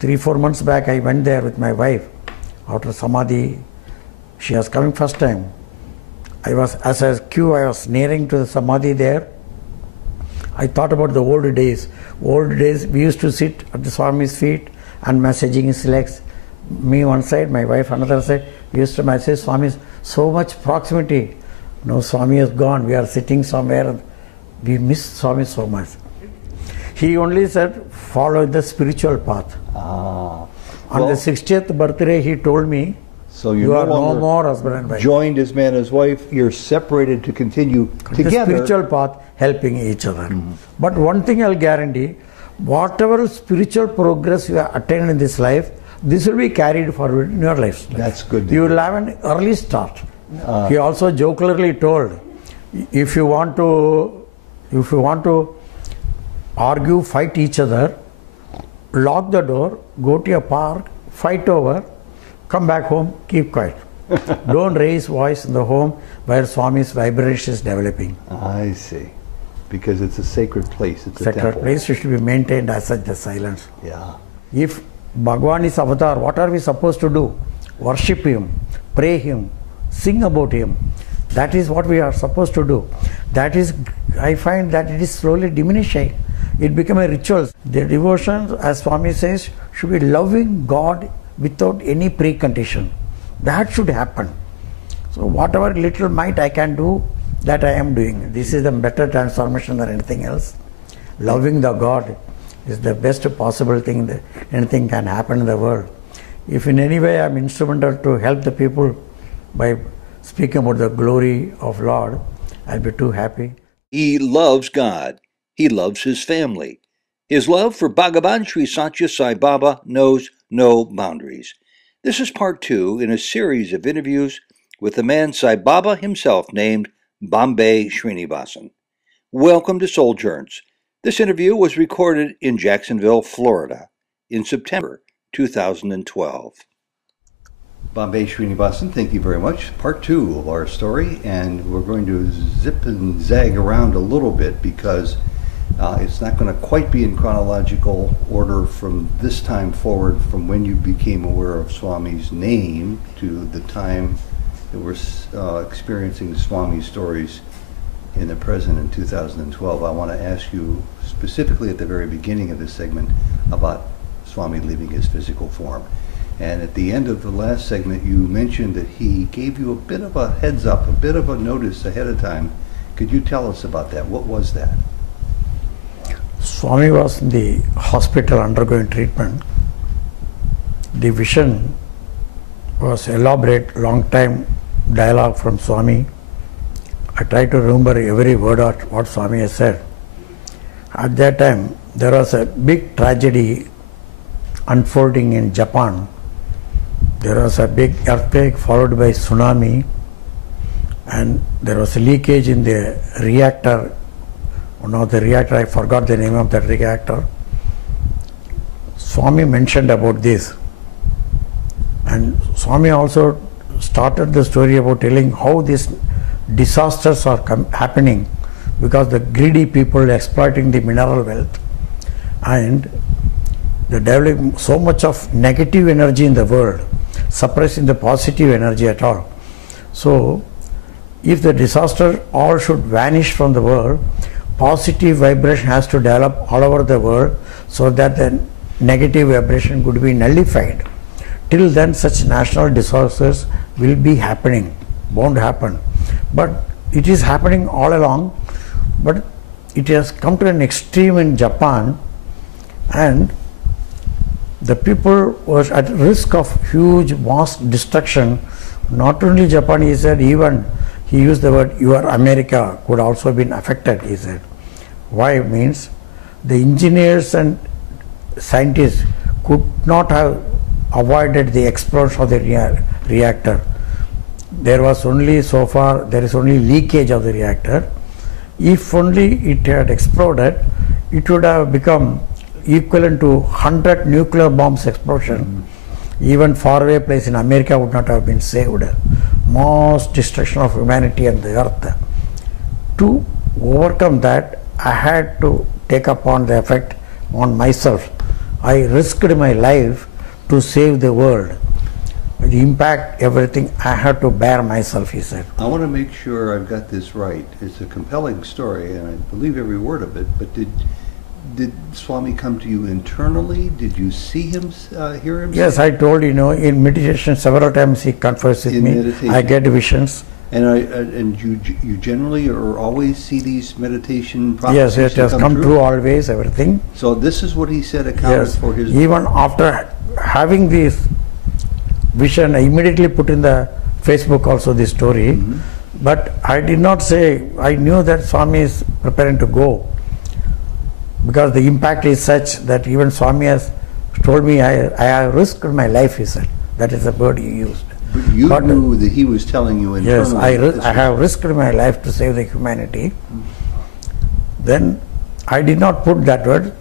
3-4 months back, I went there with my wife. After Samadhi, she was coming first time. I was nearing to the Samadhi there. I thought about the old days. Old days, we used to sit at the Swami's feet and massaging his legs. Me one side, my wife another side. We used to massage Swami's. So much proximity. No, Swami is gone. We are sitting somewhere. We miss Swami so much. He only said, follow the spiritual path. On the 60th birthday, he told me, so you are no more husband and wife. Joined as man and wife, you're separated to continue together. The spiritual path, helping each other. But one thing I'll guarantee, whatever spiritual progress you have attained in this life, this will be carried forward in your life. That's good. You will have an early start. He also jokingly told, if you want to argue, fight each other, lock the door, go to a park, fight over, come back home, keep quiet. Don't raise voice in the home where Swami's vibration is developing. I see. Because it's a sacred place. It's a sacred temple. place should be maintained as such, the silence. Yeah. If Bhagavan is avatar, what are we supposed to do? Worship him, pray him, sing about him. That is what we are supposed to do. That is, I find that it is slowly diminishing. It become a ritual. The devotion, as Swami says, should be loving God without any precondition. That should happen. So whatever little might I can do, that I am doing. This is the better transformation than anything else. Loving the God is the best possible thing that anything can happen in the world. If in any way I am instrumental to help the people by speaking about the glory of Lord, I'll be too happy. He loves God. He loves his family. His love for Bhagavan Sri Satya Sai Baba knows no boundaries. This is part 2 in a series of interviews with the man Sai Baba himself named Bombay Srinivasan. Welcome to Sojourns. This interview was recorded in Jacksonville, Florida in September 2012. Bombay Srinivasan, thank you very much. Part 2 of our story, and we're going to zip and zag around a little bit because it's not going to quite be in chronological order from this time forward, from when you became aware of Swami's name to the time that we're experiencing Swami's stories in the present in 2012. I want to ask you specifically at the very beginning of this segment about Swami leaving his physical form. And at the end of the last segment, you mentioned that he gave you a bit of a heads up, a bit of a notice ahead of time. Could you tell us about that? What was that? Swami was in the hospital undergoing treatment. The vision was elaborate, long time dialogue from Swami. I try to remember every word of what Swami has said. At that time, there was a big tragedy unfolding in Japan. There was a big earthquake followed by tsunami, and there was a leakage in the reactor. One of the reactor, I forgot the name of that reactor. Swami mentioned about this, and Swami also started the story about telling how these disasters are happening because the greedy people exploiting the mineral wealth, and they develop so much of negative energy in the world, suppressing the positive energy at all. So if the disaster all should vanish from the world, positive vibration has to develop all over the world so that the negative vibration could be nullified. Till then, such national disasters will be happening, won't happen. But it is happening all along, but it has come to an extreme in Japan, and the people was at risk of huge vast destruction. Not only Japan, he said, even he used the word your America could also have been affected, he said. Why? Means the engineers and scientists could not have avoided the explosion of the reactor. There was only, so far, there is only leakage of the reactor. If only it had exploded, it would have become equivalent to 100 nuclear bombs explosion. Even faraway place in America would not have been saved. Mass destruction of humanity and the earth. To overcome that, I had to take upon the effect on myself. I risked my life to save the world. The impact, everything, I had to bear myself, he said. I want to make sure I've got this right. It's a compelling story, and I believe every word of it. But did Swami come to you internally? Did you see him, hear him? Yes, I told in meditation several times he conversed with In me. meditation. I get visions. And you generally or always see these meditation Yes, prophecies it has come true? true always, everything. So this is what he said accounted Yes, for his. even after having this vision, I immediately put in the Facebook also this story. Mhm. But I did not say, I knew that Swami is preparing to go. Because the impact is such that even Swami has told me, I have risked my life, he said. That is the word he used. But you But- knew that he was telling you internally. Yes, I have risked my life to save the humanity. Then I did not put that word.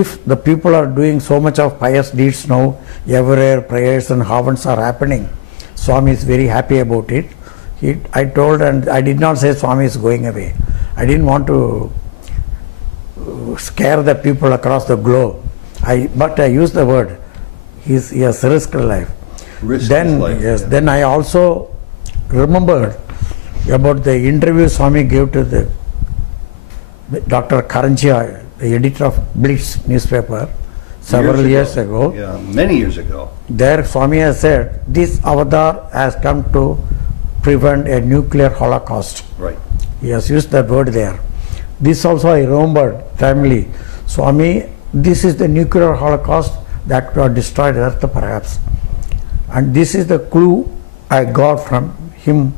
If the people are doing so much of pious deeds now, everywhere prayers and havans are happening, Swami is very happy about it. I told, and I did not say Swami is going away. I didn't want to scare the people across the globe. But I used the word. He has risked life. Risked Then, his life, yes, yeah. then I also remembered about the interview Swami gave to the Dr. Karanjia, the editor of Blitz newspaper, several years ago. Yeah, many years ago. There Swami has said, this avatar has come to prevent a nuclear holocaust. Right. He has used that word there. This also I remembered timely. Swami, this is the nuclear holocaust that will destroy Earth perhaps. And this is the clue I got from him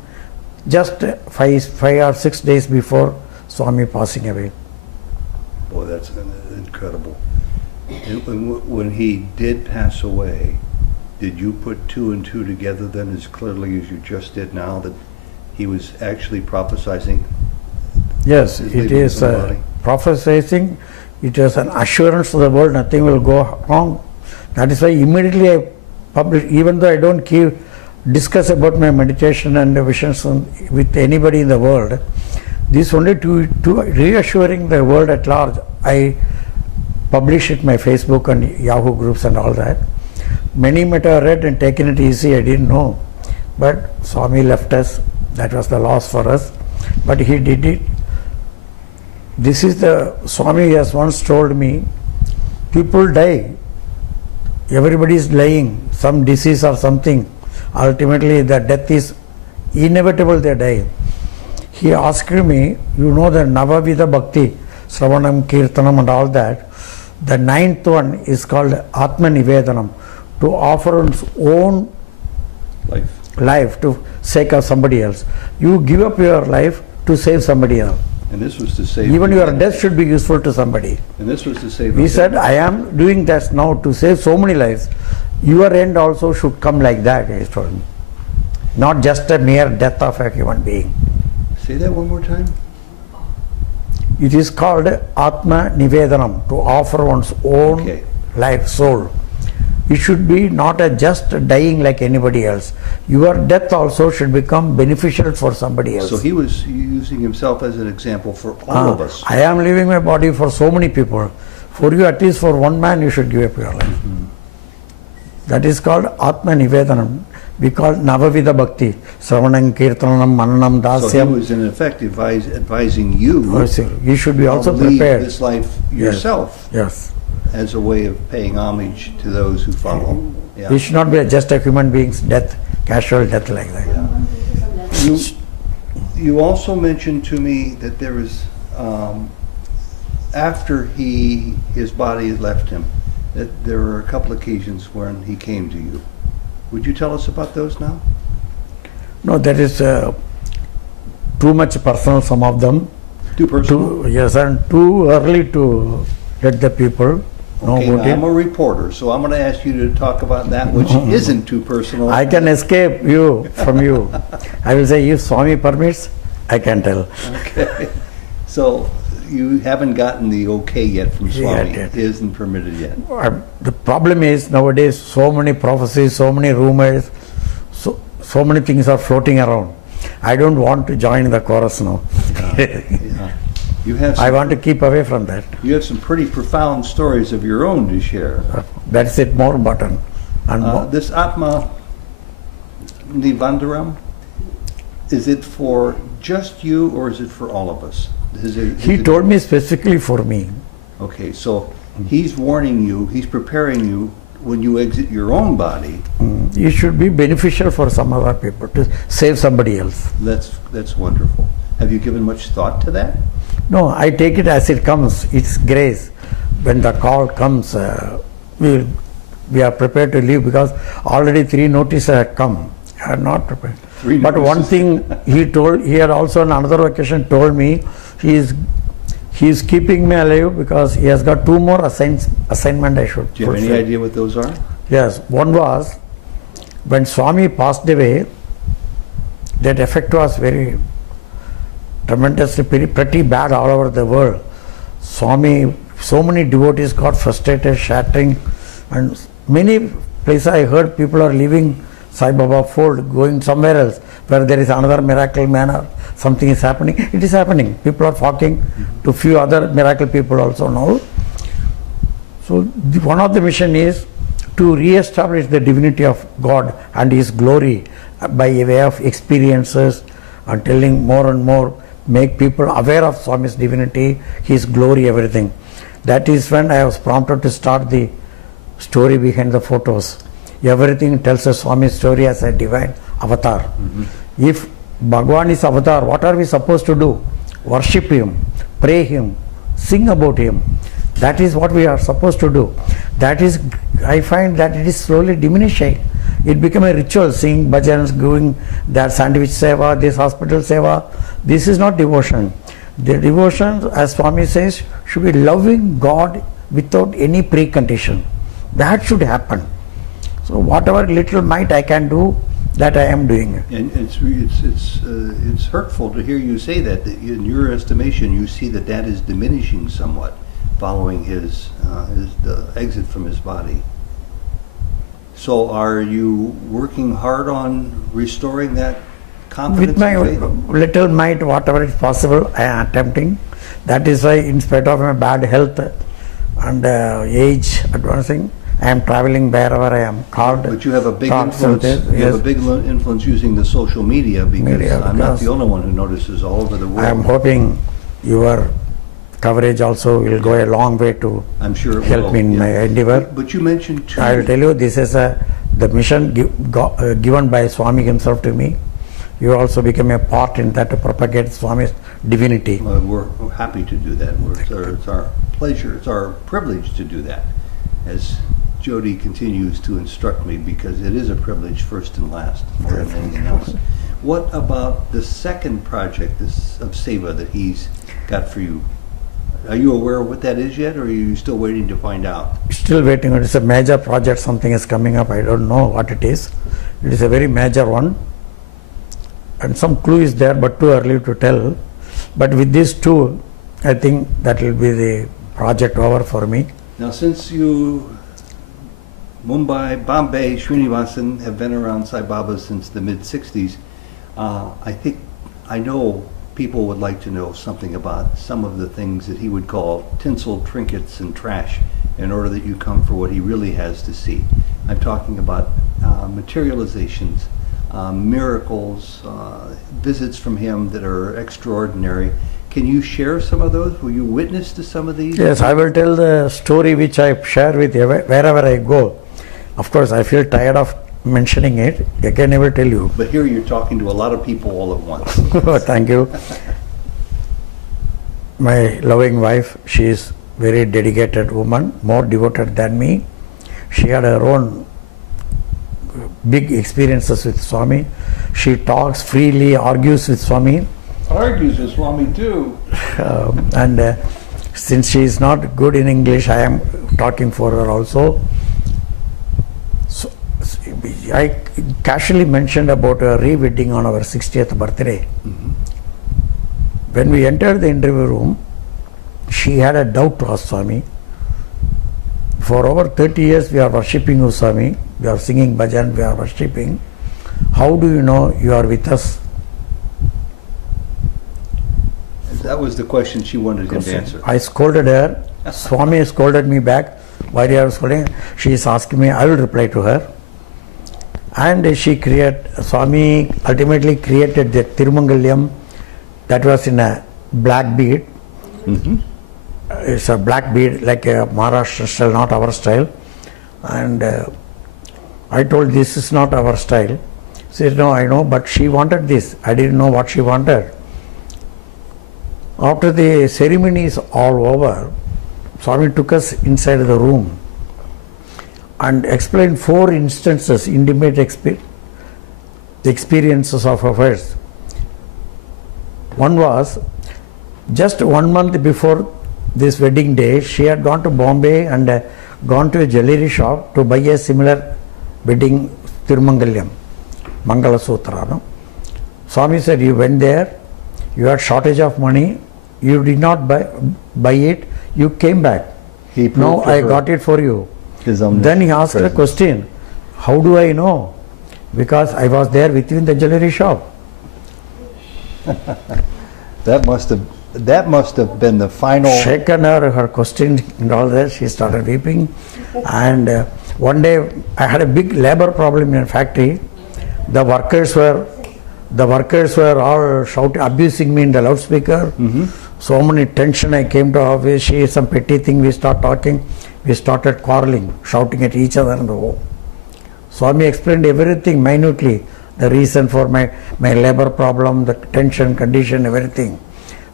just 5 or 6 days before Swami passing away. Boy, that's incredible. And when he did pass away, did you put two and two together then as clearly as you just did now that he was actually prophesizing? Yes, His it leaving is the body. prophesying. It is an assurance to the world nothing will go wrong. That is why immediately I published, even though I don't discuss about my meditation and visions with anybody in the world, this only to reassuring the world at large, I publish it my Facebook and Yahoo groups and all that. Many might have read and taken it easy, I didn't know. But Swami left us, that was the loss for us. But he did it. This is the, Swami has once told me, people die, everybody is dying, some disease or something, ultimately the death is inevitable, they die. He asked me, you know the Navavida Bhakti, Sravanam, Kirtanam and all that, the 9th one is called Atma Nivedanam, to offer one's own life to sake of somebody else. You give up your life to save somebody else. And this was to save. Even your death should be useful to somebody. And this was to save. He said, I am doing that now to save so many lives. Your end also should come like that, he told me. Not just a mere death of a human being. Say that one more time. It is called Atma Nivedanam, to offer one's own life, soul. It should be not just dying like anybody else. Your death also should become beneficial for somebody else. So he was using himself as an example for all of us. I am leaving my body for so many people. For you, at least for one man, you should give up your life. Mm-hmm. That is called Atma Nivedanam. We call Navavida Bhakti. Sravanam, Kirtanam, Mananam, So he Dasyam. was in effect advising you. You should be also how to lead prepared. this life yourself. Yes. As a way of paying homage to those who follow. Yeah. It should not be just a human being's death, casual death like that. You also mentioned to me that there was, after his body had left him, that there were a couple occasions when he came to you. Would you tell us about those now? No, that is too much personal, some of them. Too personal? Yes, and too early to let the people know Okay, about now I'm it. a reporter, so I'm going to ask you to talk about that which isn't too personal. I can escape from you. I will say, if Swami permits, I can tell. Okay. So you haven't gotten the okay yet from Swami. Yet. It isn't permitted yet. The problem is nowadays so many prophecies, so many rumors, so many things are floating around. I don't want to join the chorus now. Yeah. You have I some, want to keep away from that. you have some pretty profound stories of your own to share. That's it, more important. And more, This Atma Nivandaram, is it for just you or is it for all of us? he told me specifically for me. Okay, so he's warning you, he's preparing you when you exit your own body. It should be beneficial for some other people to save somebody else. That's wonderful. Have you given much thought to that? No, I take it as it comes. It's grace. When the call comes, we are prepared to leave because already 3 notices had come. I are not prepared. 3 But one notices. thing he had also on another occasion told me, he is keeping me alive because he has got 2 more assignment I should Do you have any fulfill. idea what those are? Yes, one was when Swami passed away, that effect was very tremendously pretty bad all over the world. Swami, so many devotees got frustrated, shattering, and many places I heard people are leaving Sai Baba fold, going somewhere else where there is another miracle manner, something is happening. It is happening. People are flocking to few other miracle people also now. So one of the mission is to re-establish the divinity of God and His glory by a way of experiences and telling more and more, make people aware of Swami's divinity, His glory, everything. That is when I was prompted to start the story behind the photos. Everything tells a Swami story as a divine avatar. If Bhagwan is avatar, what are we supposed to do? Worship Him, pray Him, sing about Him. That is what we are supposed to do. That is, I find that it is slowly diminishing. It became a ritual, singing bhajans, going that sandwich seva, this hospital seva. This is not devotion. The devotion, as Swami says, should be loving God without any precondition. That should happen. So whatever little might I can do, that I am doing. And it's hurtful to hear you say that in your estimation you see that is diminishing somewhat following his the exit from his body. So are you working hard on restoring that confidence With my and faith? little might, whatever is possible, I am attempting. That is why, in spite of my bad health and age advancing, I am traveling wherever I am called. But you have a big talks influence. and this, You have a yes. big influence using the social media because I'm not because the only one who notices all over the world. I am hoping your coverage also will go a long way to I'm sure it help will, me in yeah. my endeavor. But you mentioned two. I will tell you, this is the mission given by Swami himself to me. You also become a part in that to propagate Swami's divinity. We're happy to do that. It's our pleasure, it's our privilege to do that. As Jody continues to instruct me, because it is a privilege first and last more than anything else. What about the second project of Seva that he's got for you? Are you aware of what that is yet, or are you still waiting to find out? Still waiting. It's a major project. Something is coming up. I don't know what it is. It is a very major one. And some clue is there, but too early to tell. But with these two, I think that will be the project over for me. Now, since you, Mumbai, Bombay, Srinivasan have been around Sai Baba since the mid-60s, I know people would like to know something about some of the things that he would call tinsel, trinkets, and trash in order that you come for what he really has to see. I'm talking about materializations, miracles, visits from him that are extraordinary. Can you share some of those? Will you witness to some of these? Yes, I will tell the story which I share with you wherever I go. Of course, I feel tired of mentioning it. Again, I will tell you. But here you're talking to a lot of people all at once. Thank you. My loving wife, she is very dedicated woman, more devoted than me. She had her own big experiences with Swami. She talks freely, argues with Swami. Argues with Swami too. And since she is not good in English, I am talking for her also. So, I casually mentioned about a re-wedding on our 60th birthday. When we entered the interview room, she had a doubt to ask Swami. For over 30 years we are worshipping you, Swami. We are singing bhajan, we are worshipping. How do you know you are with us? That was the question she wanted him to answer. I scolded her. Swami scolded me back. Why you are scolding? She is asking me. I will reply to her. And Swami ultimately created the Tirumangalyam that was in a black bead. Mm-hmm. It's a black bead like a Maharashtra style, not our style. And I told this is not our style. She said, no, I know, but she wanted this. I didn't know what she wanted. After the ceremony is all over, Swami took us inside the room and explained 4 instances, intimate experiences of affairs. One was, just 1 month before this wedding day, she had gone to Bombay and gone to a jewelry shop to buy a similar wedding Tirumangalyam, Mangala Sutra. No? Swami said, you went there, you had shortage of money, you did not buy it, you came back. No, I got it for you. Then he asked a question, how do I know? Because I was there with you in the jewelry shop. That must have been the final. Shaken her question and all that, she started weeping. And one day I had a big labor problem in a factory. The workers were all shouting, abusing me in the loudspeaker. Mm-hmm. So many tension, I came to office, she some petty thing, we start talking, we started quarreling, shouting at each other in the home. Swami explained everything minutely, the reason for my labor problem, the tension, condition, everything.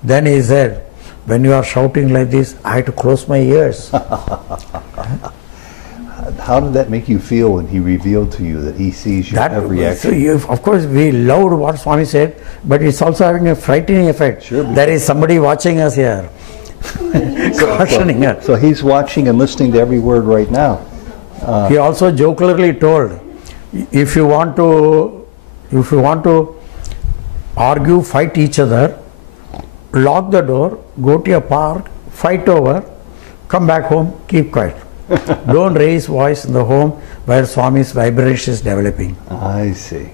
Then he said, when you are shouting like this, I had to close my ears. How did that make you feel when he revealed to you that he sees your every action? So of course, we loved what Swami said, but it's also having a frightening effect. Sure. There is somebody watching us here, cautioning us. So he's watching and listening to every word right now. He also jokingly told, if you want to argue, fight each other, lock the door, go to a park, fight over, come back home, keep quiet. Don't raise voice in the home where Swami's vibration is developing. I see.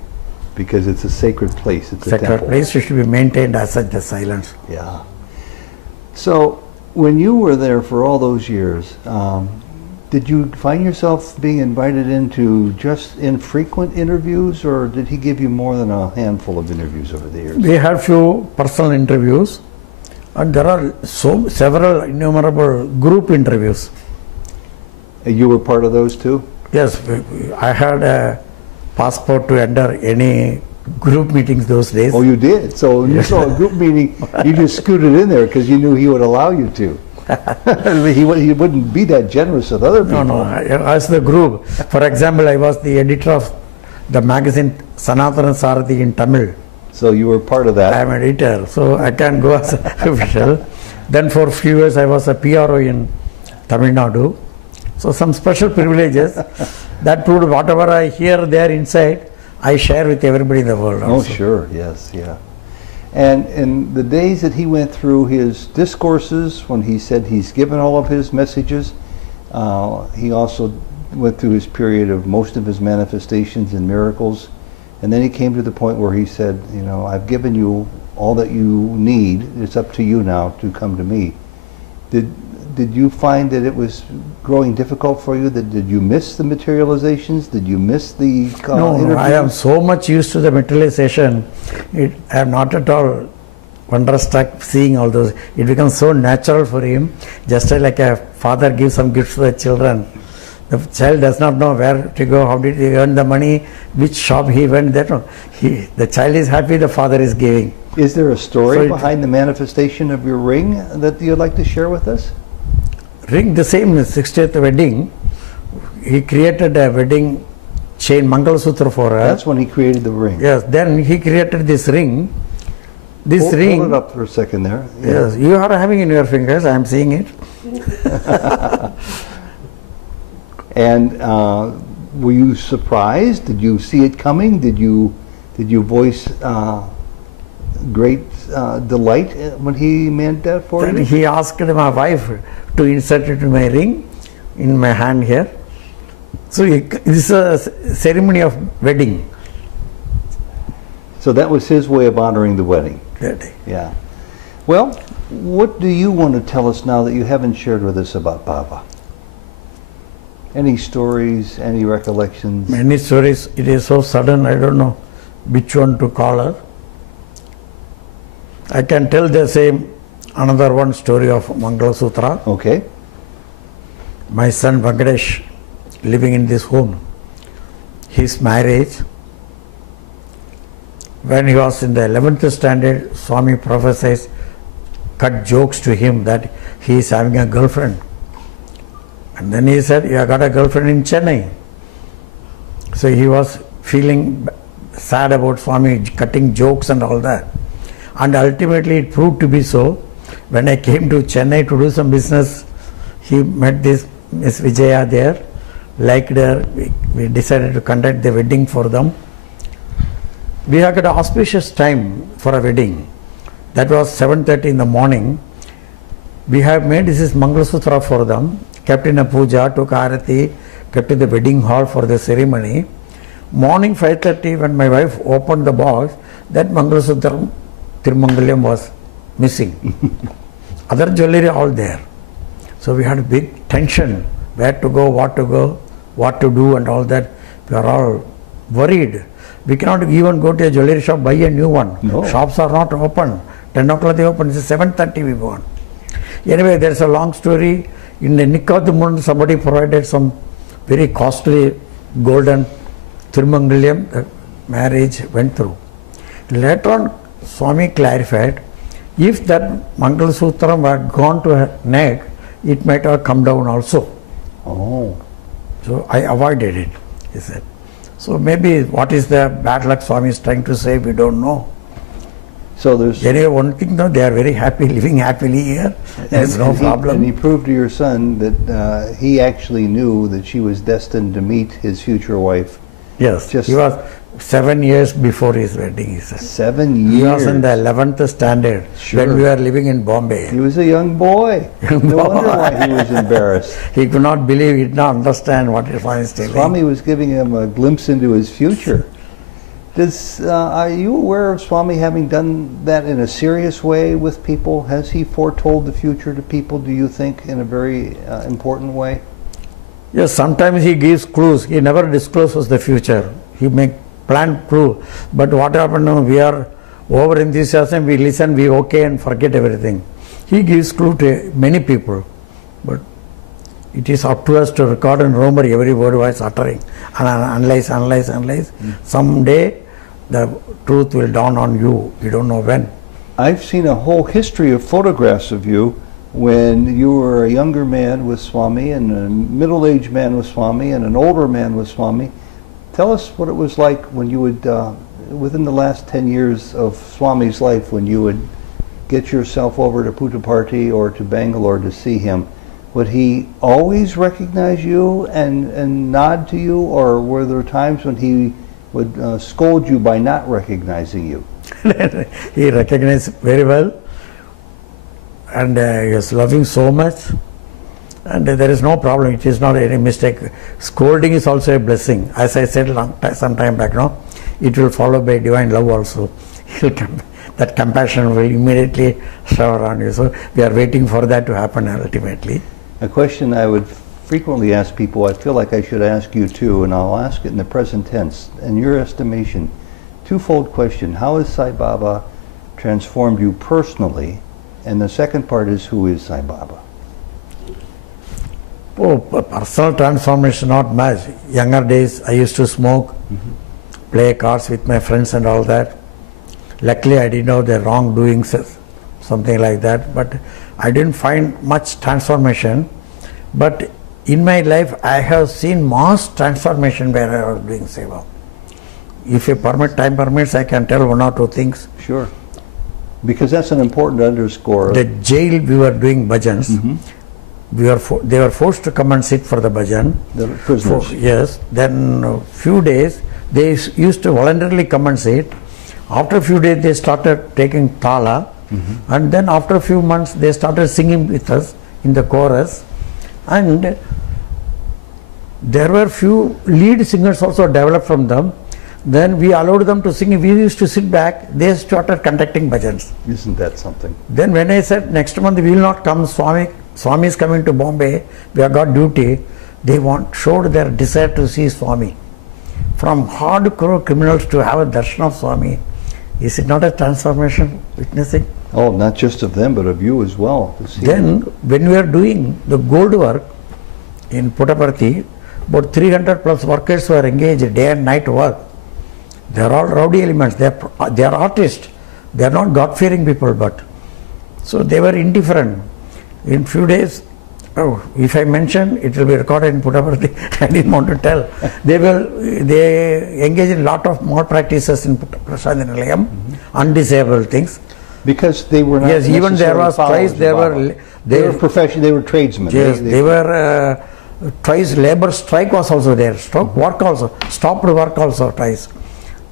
Because it's a sacred place. It's a sacred temple. place, it should be maintained as such, the silence. Yeah. So when you were there for all those years, did you find yourself being invited into just infrequent interviews, or did he give you more than a handful of interviews over the years? We had few personal interviews, and there are several innumerable group interviews. You were part of those too? Yes, I had a passport to enter any group meetings those days. Oh, you did? So when you saw a group meeting, you just scooted in there because you knew he would allow you to. He wouldn't be that generous with other people. No, as the group. For example, I was the editor of the magazine Sanatana Sarathi in Tamil. So you were part of that. I am an editor, so I can go as an official. Then for a few years I was a PRO in Tamil Nadu. So some special privileges that proved whatever I hear there inside, I share with everybody in the world also. Oh, sure, yes, yeah. And in the days that he went through his discourses, when he said he's given all of his messages, he also went through his period of most of his manifestations and miracles. And then he came to the point where he said, you know, I've given you all that you need. It's up to you now to come to me. Did you find that it was growing difficult for you? Did you miss the materializations? Did you miss the No, I am so much used to the materialization. I am not at all wonderstruck seeing all those. It becomes so natural for him, just like a father gives some gifts to the children. The child does not know where to go, how did he earn the money, which shop he went. The child is happy, the father is giving. Is there a story behind the manifestation of your ring that you'd like to share with us? Ring, the same 60th wedding, he created a wedding chain, Mangala Sutra for her. That's when he created the ring. Yes, then he created this ring. Hold it up for a second there. Yeah. Yes, you are having in your fingers, I am seeing it. And were you surprised? Did you see it coming? Did you voice great delight when he meant that for Then you? he asked my wife to insert it in my ring, in my hand here. So this is a ceremony of wedding. So that was his way of honoring the wedding. That day. Yeah. Well, What do you want to tell us now that you haven't shared with us about Baba? Any stories, any recollections? Many stories. It is so sudden, I don't know which one to call her. I can tell the same, another one story of Mangala Sutra. Okay. My son Venkatesh, living in this home, his marriage, when he was in the 11th standard, Swami prophesied, cut jokes to him that he is having a girlfriend. And then he said, you have got a girlfriend in Chennai. So he was feeling sad about Swami cutting jokes and all that. And ultimately it proved to be so. When I came to Chennai to do some business, he met this Miss Vijaya there, liked her, we decided to conduct the wedding for them. We had got an auspicious time for a wedding. That was 7:30 in the morning. We have made this is Mangala Sutra for them, kept in a puja, took arati, kept in the wedding hall for the ceremony. Morning 5:30 when my wife opened the box, that Mangala Sutra Tirumangalyam was missing. Other jewelry all there. So we had a big tension, where to go, what to do and all that. We are all worried. We cannot even go to a jewelry shop, buy a new one. No. Shops are not open. 10 o'clock they open, it's 7:30 we go on. Anyway, there's a long story. In the nick of the moment, somebody provided some very costly golden Tirumangalyam, the marriage went through. Later on, Swami clarified, if that Mangala Sutra had gone to her neck, it might have come down also. Oh. So I avoided it, he said. So maybe what is the bad luck Swami is trying to say, we don't know. So there's... Anyway, one thing though, they are very happy, living happily here. There's no problem. And he proved to your son that he actually knew that she was destined to meet his future wife. Yes, he was 7 years before his wedding, he said. 7 years? He was in the 11th standard when we were living in Bombay. He was a young boy. No wonder why he was embarrassed. He could not believe, he did not understand what Swami is telling. Swami was giving him a glimpse into his future. Are you aware of Swami having done that in a serious way with people? Has he foretold the future to people, do you think, in a very important way? Yes, sometimes he gives clues. He never discloses the future. He may plant clue. But what happened now, we are over enthusiasm, we listen, we okay and forget everything. He gives clue to many people. But it is up to us to record and remember every word he is uttering. And analyze. Someday the truth will dawn on you. You don't know when. I've seen a whole history of photographs of you when you were a younger man with Swami and a middle-aged man with Swami and an older man with Swami. Tell us what it was like when you would, within the last 10 years of Swami's life, when you would get yourself over to Puttaparthi or to Bangalore to see him. Would he always recognize you and nod to you, or were there times when he would scold you by not recognizing you? He recognized very well, and he was loving so much, and there is no problem. It is not any mistake. Scolding is also a blessing. As I said some time back now, it will follow by divine love also. That compassion will immediately shower on you. So we are waiting for that to happen ultimately. A question I would frequently ask people, I feel like I should ask you too, and I'll ask it in the present tense. In your estimation, twofold question: how has Sai Baba transformed you personally? And the second part is, who is Sai Baba? Oh, personal transformation, not much. Younger days, I used to smoke, play cards with my friends and all that. Luckily, I didn't know the wrongdoings, something like that. But I didn't find much transformation. But in my life, I have seen mass transformation where I was doing seva. If time permits, I can tell one or two things. Sure. Because that's an important underscore. The jail, we were doing bhajans. They were forced to come and sit for the bhajan. The prisoners. Yes. Then a few days, they used to voluntarily come and sit. After a few days, they started taking tala. And then after a few months, they started singing with us in the chorus. And there were few lead singers also developed from them. Then we allowed them to sing. We used to sit back. They started conducting bhajans. Isn't that something? Then when I said next month we will not come, Swami is coming to Bombay, we have got duty, they showed their desire to see Swami. From hardcore criminals to have a darshan of Swami, is it not a transformation witnessing? Oh, not just of them, but of you as well. To see Then when we are doing the gold work in Puttaparthi, about 300 plus workers were engaged day and night work. They are all rowdy elements, they are artists, they are not God-fearing people, but so they were indifferent. In few days, if I mention, it will be recorded in Puttaparthi. I didn't want to tell. They engage in lot of malpractices in Prasad Nilayam, undisabled things. because they were not. Yes, even there was twice they were professional. They were tradesmen. Yes, they were twice. Labor strike was also there. Stopped work also twice.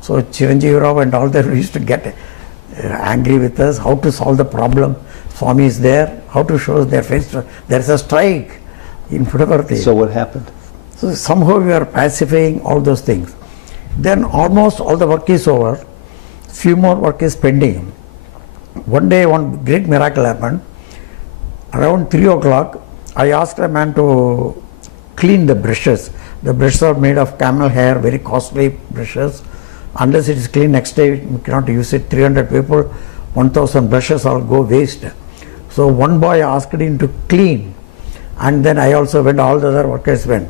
So Chiranjeev Rao and all that used to get angry with us. How to solve the problem? Swami is there. How to show their face? There is a strike in Puttaparthi. So what happened? So somehow we are pacifying all those things. Then almost all the work is over. Few more work is pending. One day one great miracle happened. Around 3 o'clock, I asked a man to clean the brushes. The brushes are made of camel hair, very costly brushes. Unless it is clean, next day we cannot use it. 300 people, 1000 brushes all go waste. So one boy asked him to clean, and then I also went, all the other workers went.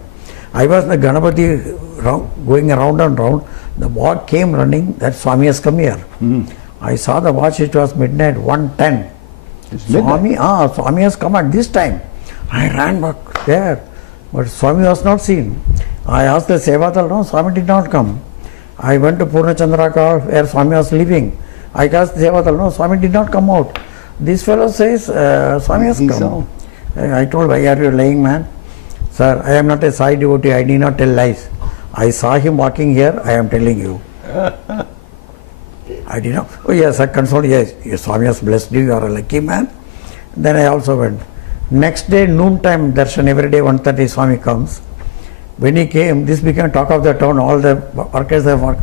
I was in the Ganapati going around and round. The boy came running, that Swami has come here. I saw the watch, it was midnight, 1:10. Swami has come at this time. I ran back there, but Swami was not seen. I asked the Sevatal, no, Swami did not come. I went to Purnachandra where Swami was living. I asked Sevatal, no, Swami did not come out. This fellow says, Swami has come. I told, why are you lying, man? Sir, I am not a Sai devotee, I need not tell lies. I saw him walking here, I am telling you. I did not. Oh yes, I consoled, yes, Swami has blessed you, you are a lucky man. Then I also went. Next day, noontime darshan, every day 1:30 Swami comes. When he came, this became talk of the town, all the workers were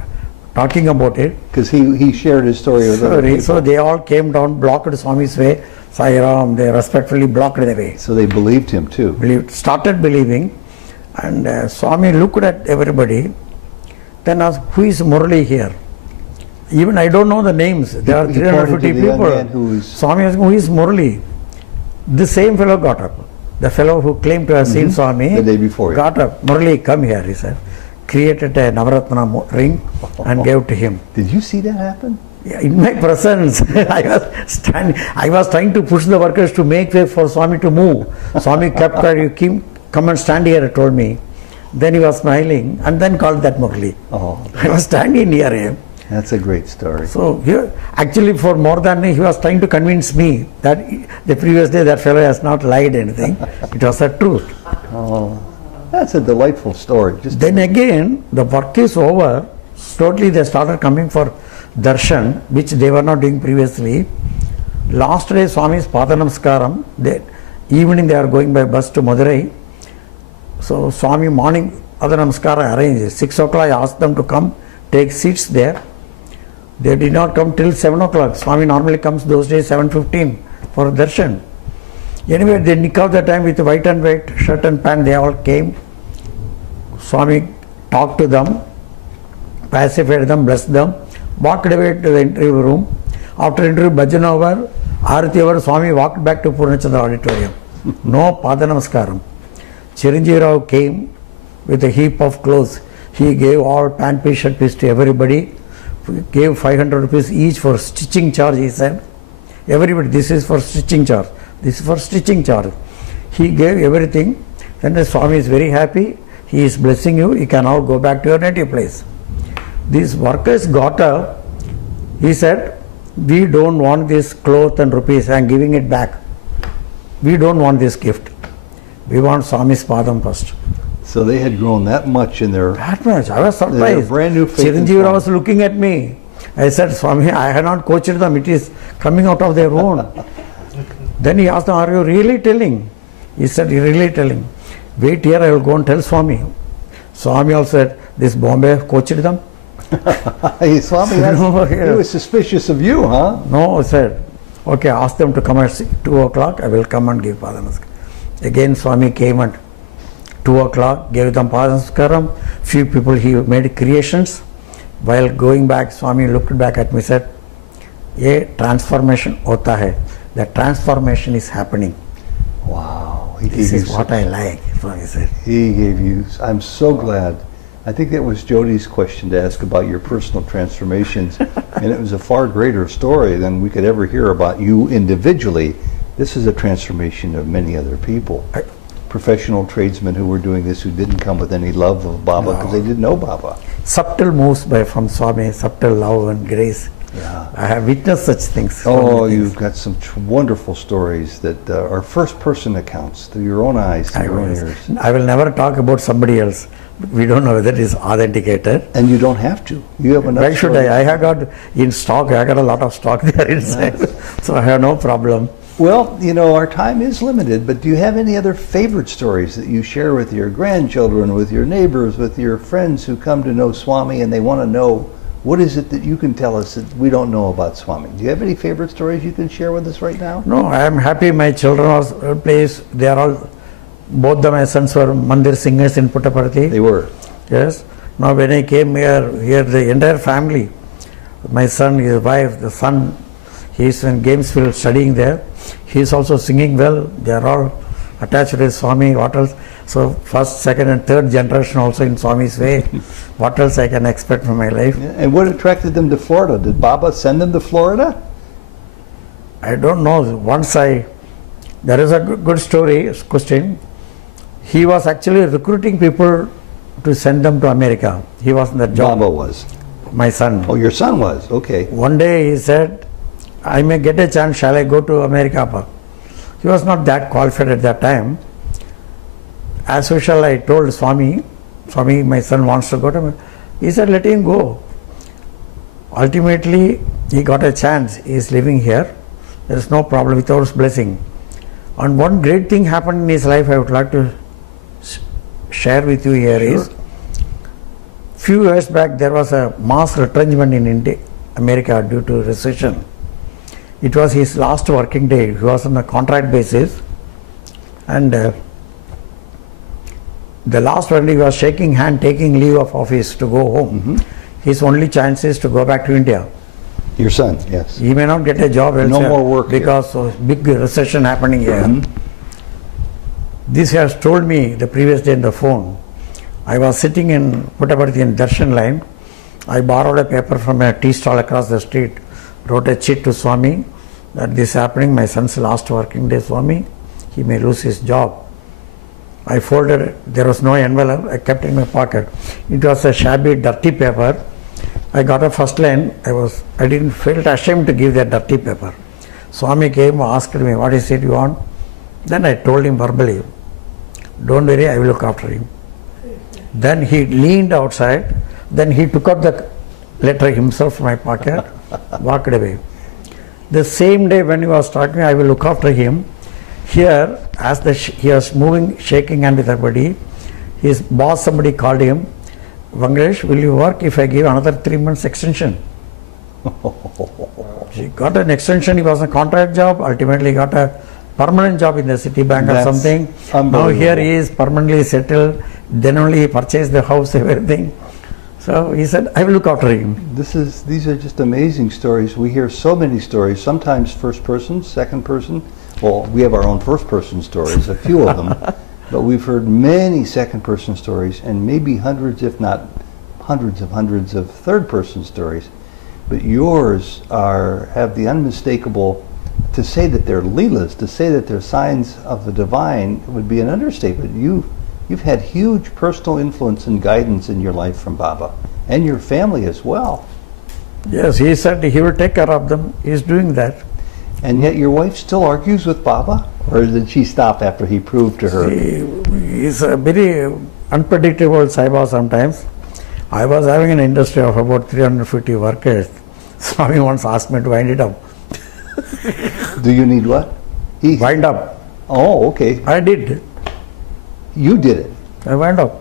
talking about it. Because he shared his story with other people. So they all came down, blocked Swami's way. Sai Ram, they respectfully blocked the way. So they believed him too. Started believing, and Swami looked at everybody, then asked, who is Murali here? Even I don't know the names. There are 350 people. Swami asked, who is Murali? The same fellow got up. The fellow who claimed to have seen Swami the day before got up. Murali, come here, he said. Created a Navaratna ring and gave to him. Did you see that happen? Yeah, in my presence, I was trying to push the workers to make way for Swami to move. Swami kept quiet, you come and stand here, told me. Then he was smiling and then called that Murali. I was standing near him. That's a great story. So here, actually for more than he was trying to convince me that the previous day that fellow has not lied anything. It was the truth. Oh, that's a delightful story. Then again, the work is over. Totally they started coming for darshan, which they were not doing previously. Last day Swami's Padanamaskaram, evening they are going by bus to Madurai. So Swami morning Padanamaskara arranged. 6 o'clock I asked them to come, take seats there. They did not come till 7 o'clock. Swami normally comes those days 7:15 for darshan. Anyway, they nick out the time with white and white shirt and pant, they all came. Swami talked to them, pacified them, blessed them, walked away to the interview room. After interview, bhajan over, Arati over, Swami walked back to Purnachandra auditorium. No Padanamaskaram. Chiranjeev Rao came with a heap of clothes. He gave all pant piece, shirt piece to everybody. Gave 500 rupees each for stitching charge, he said. Everybody, this is for stitching charge. This is for stitching charge. He gave everything. And the Swami is very happy. He is blessing you. You can all go back to your native place. These workers got up. He said, we don't want this cloth and rupees. I am giving it back. We don't want this gift. We want Swami's Padam first. So they had grown that much in their... That much. I was surprised. Brand new faith. Chiranjeev Rao was looking at me. I said, Swami, I had not coached them. It is coming out of their own. Then he asked them, are you really telling? He said, you're really telling. Wait here, I will go and tell Swami. Swami also said, this Bombay coached them. Hey, Swami, No, he yes. was suspicious of you, huh? No, I said, okay, ask them to come at 2 o'clock, I will come and give Padamaskaram. Again, Swami came at 2 o'clock, gave them Padamaskaram. Few people he made creations. While going back, Swami looked back at me and said, "Ye transformation hota hai." The transformation is happening. Wow. This is what I like, Swami said. He gave you, I'm so glad. I think that was Jody's question to ask about your personal transformations, and it was a far greater story than we could ever hear about you individually. This is a transformation of many other people. Professional tradesmen who were doing this who didn't come with any love of Baba because they didn't know Baba. Subtle moves from Swami, subtle love and grace. Yeah. I have witnessed such things. Oh, so many you've things. got some wonderful stories that are first-person accounts through your own eyes, through your own ears. I will never talk about somebody else. We don't know whether it is authenticated. And you don't have to. You have enough Why should stories. I? I have got in stock, I got a lot of stock there inside. So I have no problem. Well, you know, our time is limited, but do you have any other favorite stories that you share with your grandchildren, with your neighbors, with your friends who come to know Swami and they want to know what is it that you can tell us that we don't know about Swami? Do you have any favorite stories you can share with us right now? No, I am happy my children are placed. They are all, both my sons were Mandir singers in Puttaparthi. They were. Yes. Now when I came here the entire family, my son, his wife, the son, he is in Gamesville studying there. He is also singing well. They are all attached with Swami. What else? So first, second and third generation also in Swami's way. What else I can expect from my life? Yeah. And what attracted them to Florida? Did Baba send them to Florida? I don't know. There is a good story, question. He was actually recruiting people to send them to America. He was in that job. Baba was. My son. Oh, your son was. Okay. One day he said, I may get a chance, shall I go to America? Pa? He was not that qualified at that time. As usual, I told Swami, my son wants to go to America. He said, let him go. Ultimately, he got a chance. He is living here. There is no problem without his blessing. And one great thing happened in his life I would like to share with you here is, few years back there was a mass retrenchment in India, America due to recession. It was his last working day. He was on a contract basis, and the last one he was shaking hand, taking leave of office to go home. His only chance is to go back to India. Your son, yes. He may not get a job elsewhere more work because of big recession happening here. This he has told me the previous day on the phone. I was sitting in Puttaparthi in Darshan line. I borrowed a paper from a tea stall across the street, wrote a chit to Swami that this is happening, my son's last working day, Swami, he may lose his job. I folded it, there was no envelope, I kept it in my pocket. It was a shabby, dirty paper. I got a first line, I didn't feel ashamed to give that dirty paper. Swami came, asked me, what is it you want? Then I told him verbally, don't worry, I will look after him. Then he leaned outside, then he took out the letter himself from my pocket, walked away. The same day when he was talking, I will look after him. Here, as he was moving, shaking hand with everybody, his boss, somebody called him, Venkatesh, will you work if I give another 3 months extension? He got an extension, he was on a contract job, ultimately got a permanent job in the Citibank or something. Now here he is permanently settled, then only he purchased the house, everything. So he said, I will look after him. These are just amazing stories. We hear so many stories, sometimes first person, second person. Well, we have our own first person stories, a few of them, but we've heard many second person stories and maybe hundreds, if not hundreds of third person stories. But yours have the unmistakable, to say that they're leelas, to say that they're signs of the divine would be an understatement. You've had huge personal influence and guidance in your life from Baba, and your family as well. Yes, he said he will take care of them. He is doing that. And yet your wife still argues with Baba? Or did she stop after he proved to her? He is a very unpredictable Saiba sometimes. I was having an industry of about 350 workers. Swami once asked me to wind it up. Do you need what? Wind up. Oh, okay. I did. You did it. I wound up.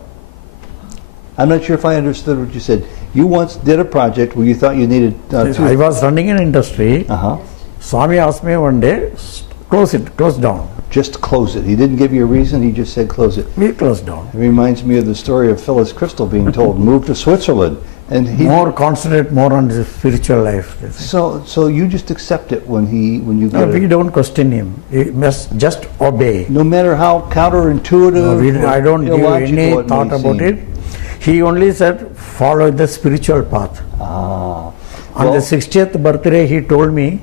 I'm not sure if I understood what you said. You once did a project where you thought you needed I was running an industry. Uh-huh. Swami asked me one day, close down. Just close it. He didn't give you a reason. He just said close it. We closed down. It reminds me of the story of Phyllis Crystal being told, move to Switzerland. And he More concentrate more on the spiritual life. so you just accept it when you No, get we it. don't question him. We must just obey. No matter how counterintuitive. I don't give illogical any it may thought about seem. it. He only said, follow the spiritual path. Ah. On Well, the 60th birthday, he told me,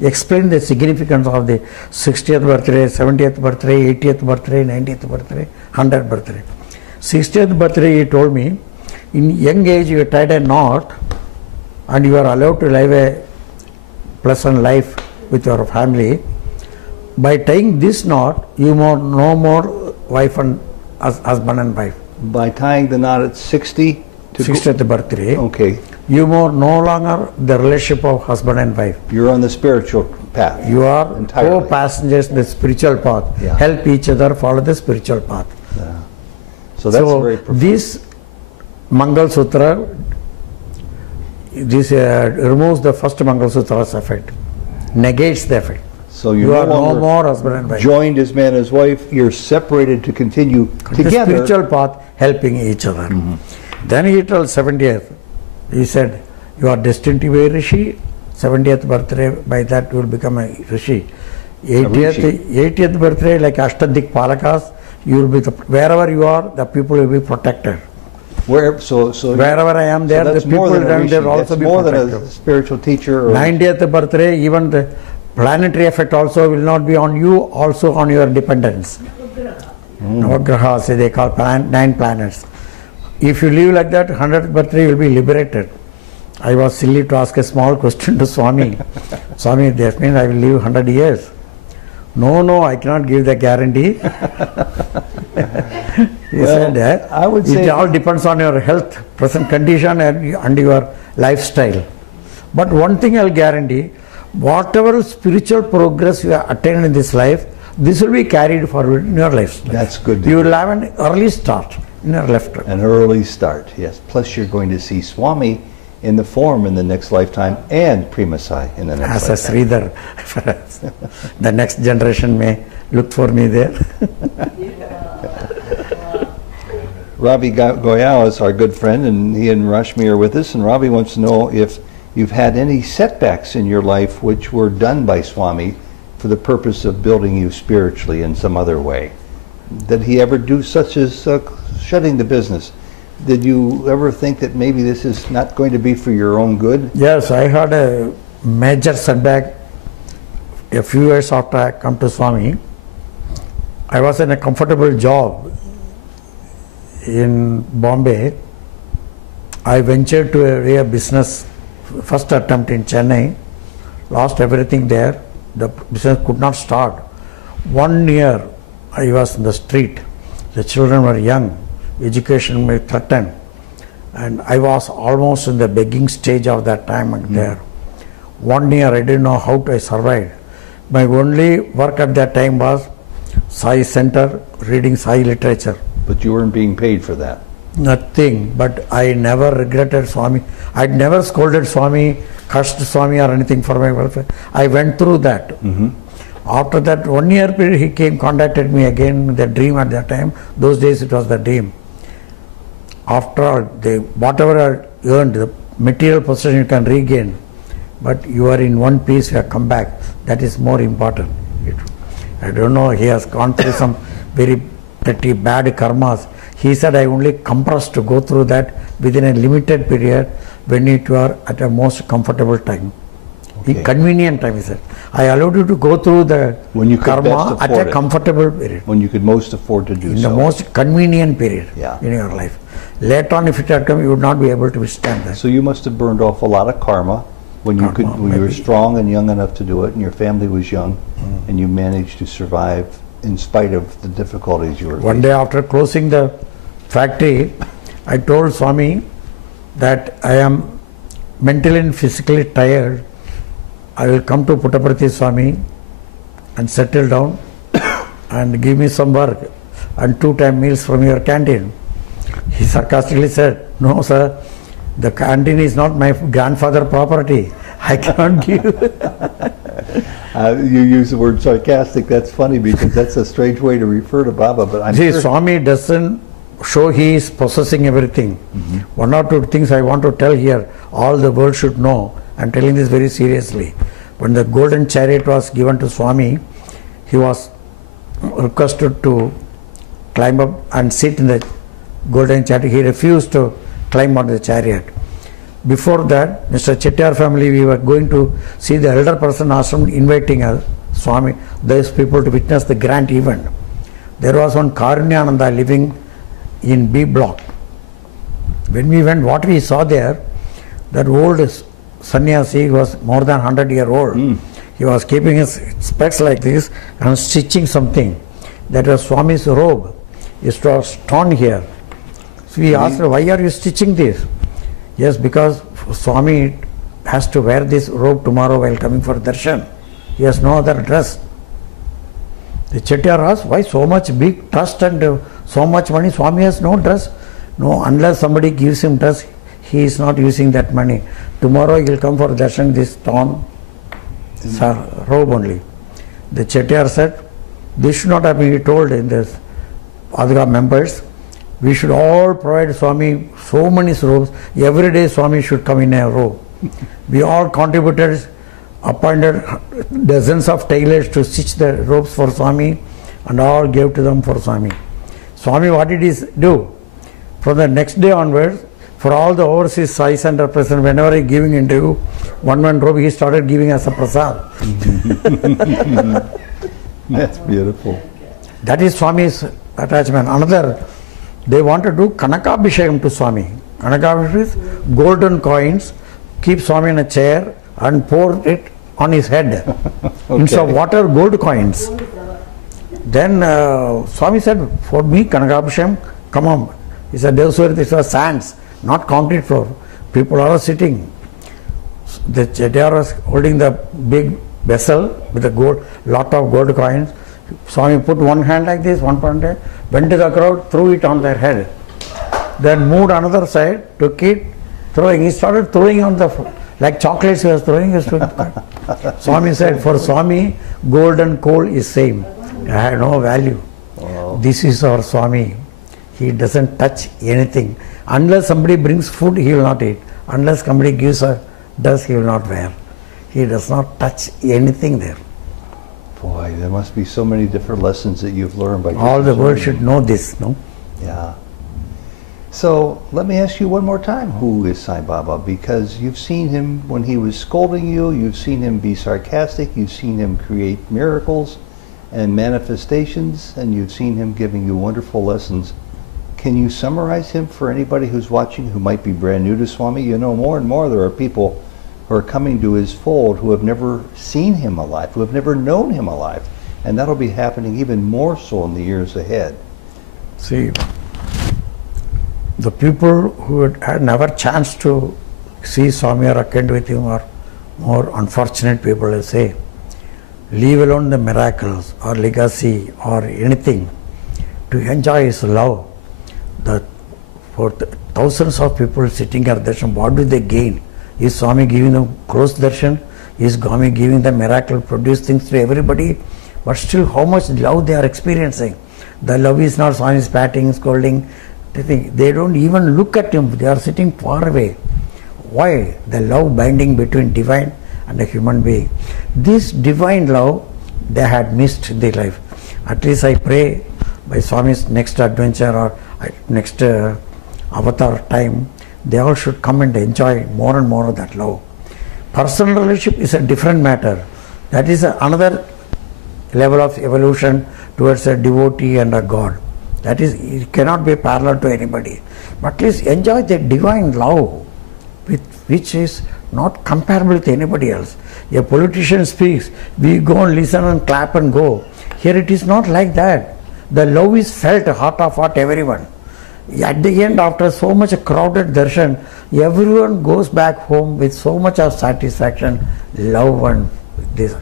explain the significance of the 60th birthday, 70th birthday, 80th birthday, 90th birthday, 100th birthday. 60th birthday, he told me, in young age you tied a knot and you are allowed to live a pleasant life with your family. By tying this knot, you no more wife and husband and wife. by tying the knot at 60 to 60th birthday, okay, you more no longer the relationship of husband and wife. you're on the spiritual path. You are entirely. co-passengers in the spiritual path. Yeah. Help each other follow the spiritual path. So that's so very profound. this Mangal Sutra, this removes the first Mangal Sutra's effect, negates the effect. So You you're are no no longer more husband and wife. joined as man as wife. You're separated to continue The together. spiritual path helping each other. Then he told 70th, he said, you are destined to be a rishi. 70th birthday, by that you will become a rishi. 80th birthday, like Ashtadik Palakas, you will be wherever you are, the people will be protected. So Wherever I am there, the that's people more than a around rishi. there will also That's be more than protected. a spiritual teacher. Or 90th birthday, even the planetary effect also will not be on you, also on your dependents. Navagrahas, they call 9 planets. If you live like that, 100th birthday you will be liberated. I was silly to ask a small question to Swami. Swami, that means I will live 100 years. No, I cannot give the guarantee. He said, I would it say- all depends on your health, present condition and your lifestyle. But one thing I'll guarantee, whatever spiritual progress you have attained in this life, this will be carried forward in your lifestyle. That's good to You hear. will have an early start in your lifetime. An early start, yes. Plus you're going to see Swami in the form in the next lifetime and Premasai in the next As a lifetime. Sridhar, the next generation may look for me there. Ravi Goyal is our good friend, and he and Rashmi are with us. And Ravi wants to know if you've had any setbacks in your life which were done by Swami for the purpose of building you spiritually in some other way. Did he ever do such as shutting the business? Did you ever think that maybe this is not going to be for your own good? Yes, I had a major setback a few years after I come to Swami. I was in a comfortable job in Bombay. I ventured to a business, first attempt in Chennai, lost everything there. The business could not start. 1 year I was in the street. The children were young, education was threatened, and I was almost in the begging stage of that time there. 1 year I didn't know how to survive. My only work at that time was Sai Center, reading Sai literature. But you weren't being paid for that. Nothing, but I never regretted Swami. I'd never scolded Swami, cursed Swami or anything for my welfare. I went through that. After that 1 year period, he came, contacted me again, the dream at that time. Those days it was the dream. After all, whatever I earned, the material possession you can regain, but you are in one piece, you have come back. That is more important. I don't know, he has gone through some very petty bad karmas. He said, I only compressed to go through that within a limited period when you are at a most comfortable time. Okay. Convenient time, he said. I allowed you to go through the When you could best karma at afford a it. comfortable period. When you could most afford to do In so. the most convenient period Yeah. in your life. Later on, if it had come, you would not be able to withstand that. So you must have burned off a lot of karma when you Karma, when you were maybe. strong and young enough to do it, and your family was young, and you managed to survive in spite of the difficulties you were One day after closing the factory, I told Swami that I am mentally and physically tired. I will come to Puttaparthi Swami and settle down and give me some work and 2-time meals from your canteen. He sarcastically said, "No, sir, the canteen is not my grandfather's property. I cannot give." You use the word sarcastic. That's funny because that's a strange way to refer to Baba. But I'm See, sure Swami doesn't show he is possessing everything. One or two things I want to tell here, all the world should know. I'm telling this very seriously. When the golden chariot was given to Swami, he was requested to climb up and sit in the golden chariot. He refused to climb on the chariot. Before that, Mr. Chettiar family, we were going to see the elder person ashram inviting us, Swami, those people to witness the grand event. There was one Karunyananda living in B block. When we went, what we saw there, that old sannyasi was more than 100-year-old. He was keeping his specs like this and stitching something. That was Swami's robe. It was torn here. So we asked her, "Why are you stitching this?" "Yes, because Swami has to wear this robe tomorrow while coming for darshan. He has no other dress." The Chettiar asked, "Why so much big trust and so much money? Swami has no dress." "No, unless somebody gives him dress, he is not using that money. Tomorrow he will come for darshan this torn robe only." The Chettiar said, "This should not have been told in this Adhika members. We should all provide Swami so many robes. Every day Swami should come in a robe." We all contributed, appointed dozens of tailors to stitch the robes for Swami and all gave to them for Swami. Swami, what did he do? From the next day onwards, for all the overseas Sai Center present, whenever he giving interview, one robe he started giving as a prasad. that's beautiful. That is Swami's attachment. Another, they want to do Kanakabhishekam to Swami. Kanakabhishekam is golden coins, keep Swami in a chair and pour it on his head. Instead of water, gold coins. Then Swami said, "For me, Kanakabhishekam, come on." He said, "Those were these were sands, not concrete floor. People are sitting." The Chettiar was holding the big vessel with a lot of gold coins. Swami put one hand like this, one hand, went to the crowd, threw it on their head. Then moved another side, took it, throwing. He started throwing on the floor. Like chocolates he was throwing. Swami said, "For Swami, gold and coal is same. It had no value." Wow. This is our Swami. He doesn't touch anything. Unless somebody brings food, he will not eat. Unless somebody gives a dress, he will not wear. He does not touch anything there. Boy, there must be so many different lessons that you've learned by All the just world observing. should know this, no? Yeah. So let me ask you one more time, who is Sai Baba? Because you've seen him when he was scolding you, you've seen him be sarcastic, you've seen him create miracles and manifestations, and you've seen him giving you wonderful lessons. Can you summarize him for anybody who's watching who might be brand new to Swami? You know, more and more there are people who are coming to his fold who have never seen him alive, who have never known him alive. And that'll be happening even more so in the years ahead. See, the people who had never chance to see Swami or attend with him are more unfortunate people, I say. Leave alone the miracles or legacy or anything to enjoy his love. For thousands of people sitting at darshan, what do they gain? Is Swami giving them close darshan? Is Swami giving them miracle, produce things to everybody? But still, how much love they are experiencing? The love is not Swami's patting, scolding. They don't even look at him. They are sitting far away. Why? The love binding between divine and a human being. This divine love they had missed in their life. At least I pray by Swami's next adventure or next avatar time, they all should come and enjoy more and more of that love. Personal relationship is a different matter. That is another level of evolution towards a devotee and a God. That is, it cannot be parallel to anybody. But at least enjoy the divine love, which is not comparable to anybody else. A politician speaks, we go and listen and clap and go. Here it is not like that. The love is felt heart of heart, everyone. At the end, after so much crowded darshan, everyone goes back home with so much of satisfaction, love and this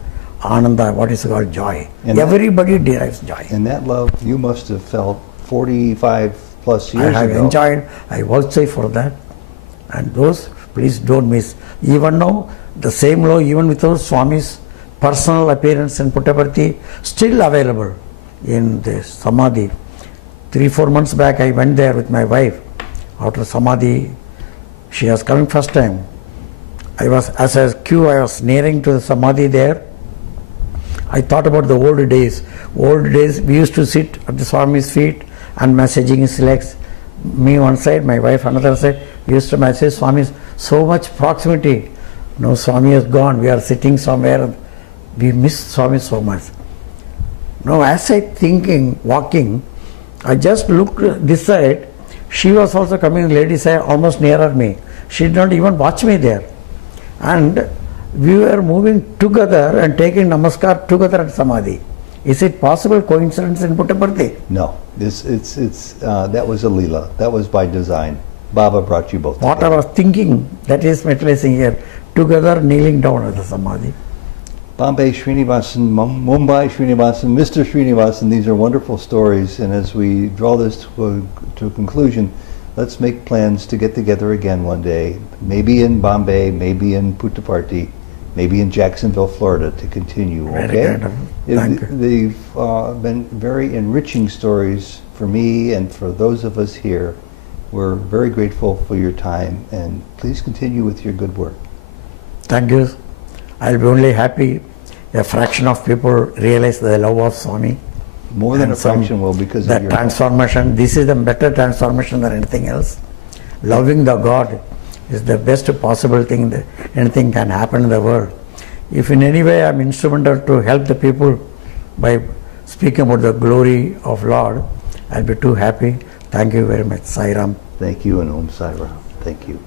ananda, what is called joy. And everybody derives joy. And that love you must have felt 45 plus I years have ago. enjoyed, I worship for that. And those, please don't miss. Even now, the same law, even without Swami's personal appearance in Puttaparthi, still available in the Samadhi. 3-4 months back, I went there with my wife. After Samadhi, she was coming first time. As I was nearing to the Samadhi there, I thought about the old days. Old days, we used to sit at the Swami's feet and massaging his legs. Me one side, my wife another side. We used to massage Swami's. So much proximity. No, Swami has gone. We are sitting somewhere. We miss Swami so much. Now, as I walking, I just looked this side. She was also coming, lady side, almost nearer me. She did not even watch me there. And we were moving together and taking namaskar together at Samadhi. Is it possible coincidence in Puttaparthi? No, that was a Leela. That was by design. Baba brought you both What together. I was thinking, that is materializing here. Together kneeling down at the Samadhi. Bombay Srinivasan, Mumbai Srinivasan, Mr. Srinivasan, these are wonderful stories, and as we draw this to a conclusion, let's make plans to get together again one day, maybe in Bombay, maybe in Puttaparthi, maybe in Jacksonville, Florida, to continue, Very okay? good. Thank you. They've been very enriching stories for me and for those of us here. We're very grateful for your time, and please continue with your good work. Thank you. I'll be only happy a fraction of people realize the love of Swami. More than And a fraction will, because the of your transformation. This is the better transformation than anything else. Loving the God is the best possible thing that anything can happen in the world. If in any way I'm instrumental to help the people by speaking about the glory of Lord, I'll be too happy. Thank you very much. Sai Ram. Thank you, and Om Sai Ram. Thank you.